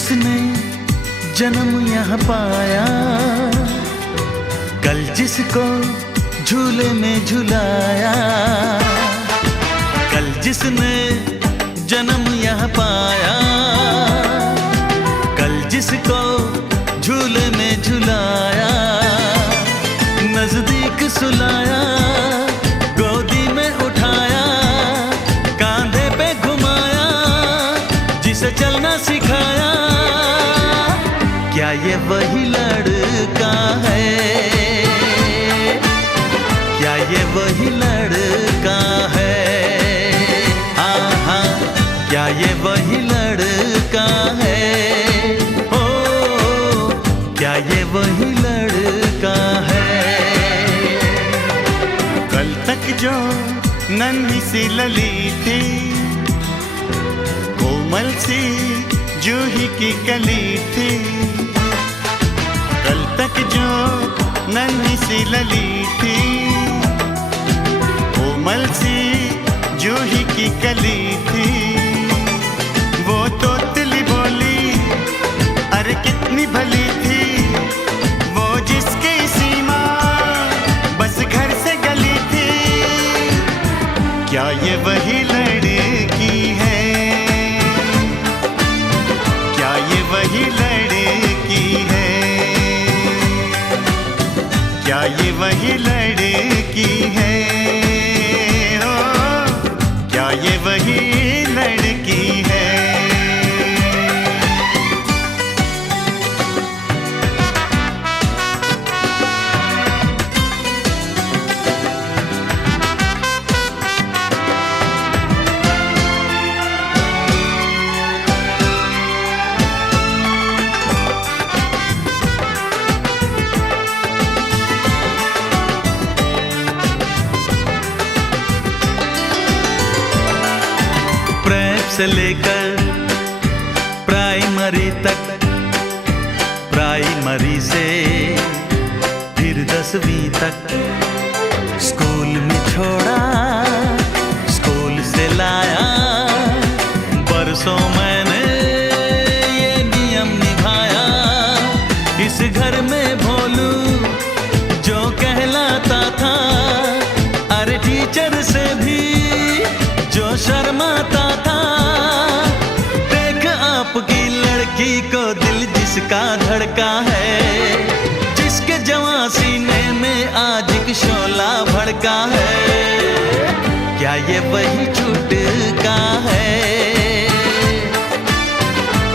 जिसने जन्म यहाँ पाया, कल जिसको झूले में झुलाया, कल जिसने जन्म यहाँ पाया, कल जिसको झूले में झुलाया, नजदीक सुलाया, गोदी में उठाया, कांधे पे घुमाया, जिसे चलना सिखाया, क्या ये वही लड़का है? क्या ये वही लड़का है? हाँ हाँ, क्या ये वही लड़का है? ओ, क्या ये वही लड़का है? कल तक जो नन्ही सी लली थी, कोमल सी जूही की कली थी, कल तक जो नन्ही सी लली थी, कोमल सी जूही की कली थी, वो तोतली बोली अरे कितनी भली थी, वो जिसकी सीमा बस घर से गली थी, क्या ये वही लड़की है? क्या ये वही लड़की है? क्या ये वही लड़की है? ओ, क्या ये वही लड़की है? से लेकर प्राइमरी तक, प्राइमरी से फिर 10वीं तक, स्कूल में छोड़ा, स्कूल से लाया, बरसों मैंने ये नियम निभाया, इस घर में भोलू जो कहलाता था, अरे टीचर से भी जो शर्माता था, आपकी लड़की को दिल जिसका धड़का है, जिसके जवां सीने में आज एक शोला भड़का है, क्या ये वही छूटका है?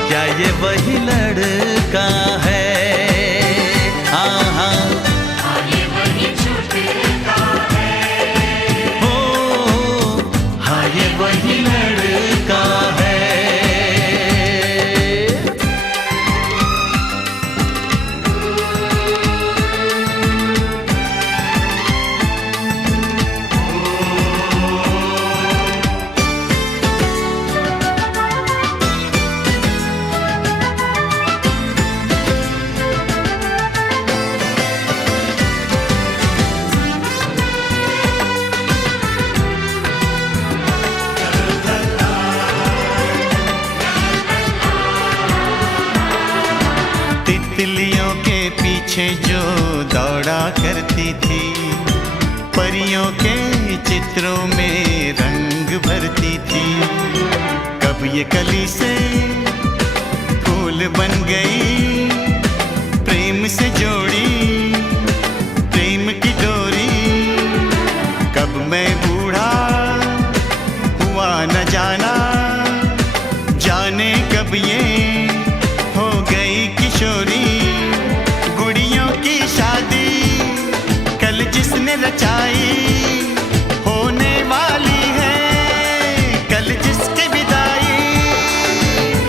क्या ये वही लड़का है? हाँ हाँ, ये वही छूटका है। ओ हाँ, ये वही लड़का है। तितलियों के पीछे जो दौड़ा करती थी, परियों के चित्रों में रंग भरती थी, कब ये कली से फूल बन गई, प्रेम से जोड़ी प्रेम की डोरी, कब मैं बूढ़ा हुआ न जाना, जाने कब ये हो गई किशोरी, गुड़ियों की शादी कल जिसने रचाई, होने वाली है कल जिसकी विदाई,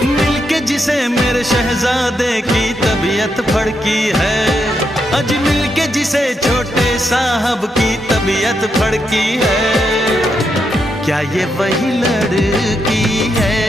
मिलके जिसे मेरे शहजादे की तबीयत फड़की है, अज मिलके जिसे छोटे साहब की तबीयत फड़की है, क्या ये वही लड़की है?